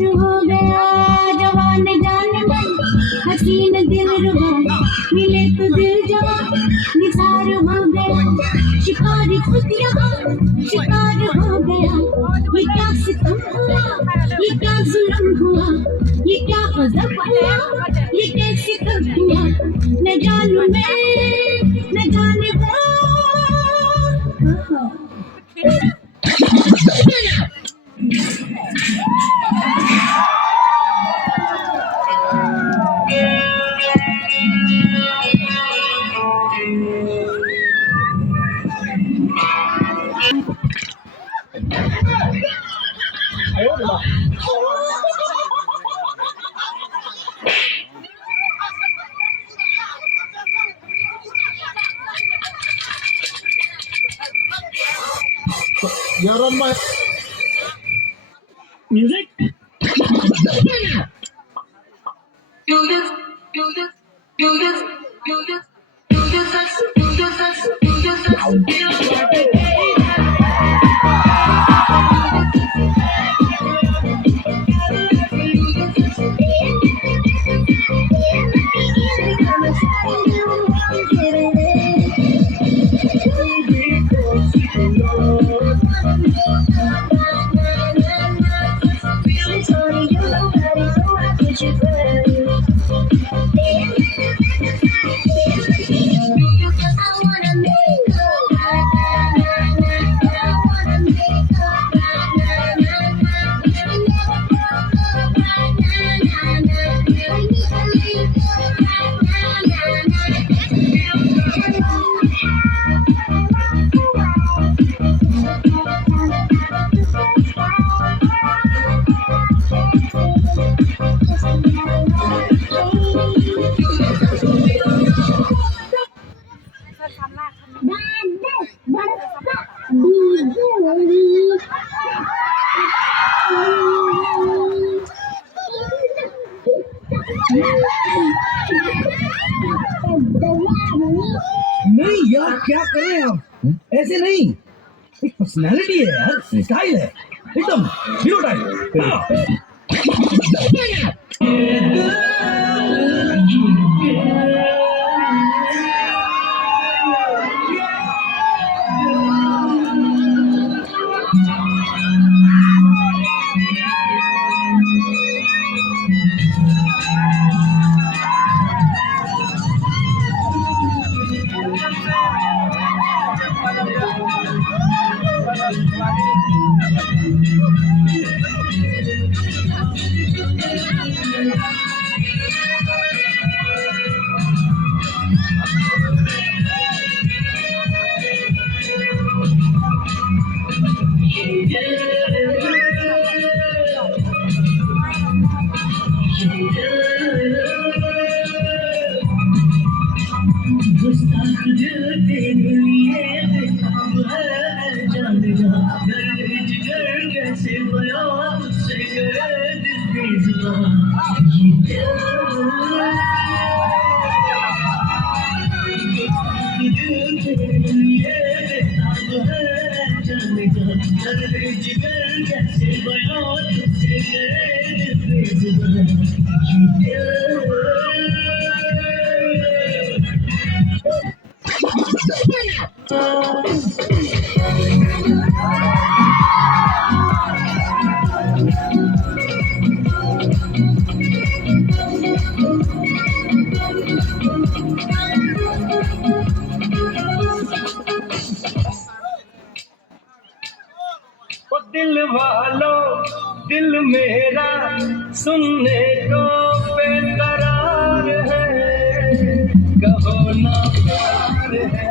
हो गया जवान जान मन हसीन दिल रुबा मिले तो दिल जवा निसार हो गया शिकार खुद यहाँ शिकार हो गया ये क्या सितम हुआ ये क्या जुल्म हुआ ये क्या गजब हुआ ये कैसे कब हुआ न जानू मैं न जाने वो You're on my music. नहीं यार क्या करें आप ऐसे नहीं एक पर्सनालिटी है यार स्टाइल है एकदम हीरो टाइप दिल वालों दिल मेरा सुनने को बेकरार है कहो ना प्यार है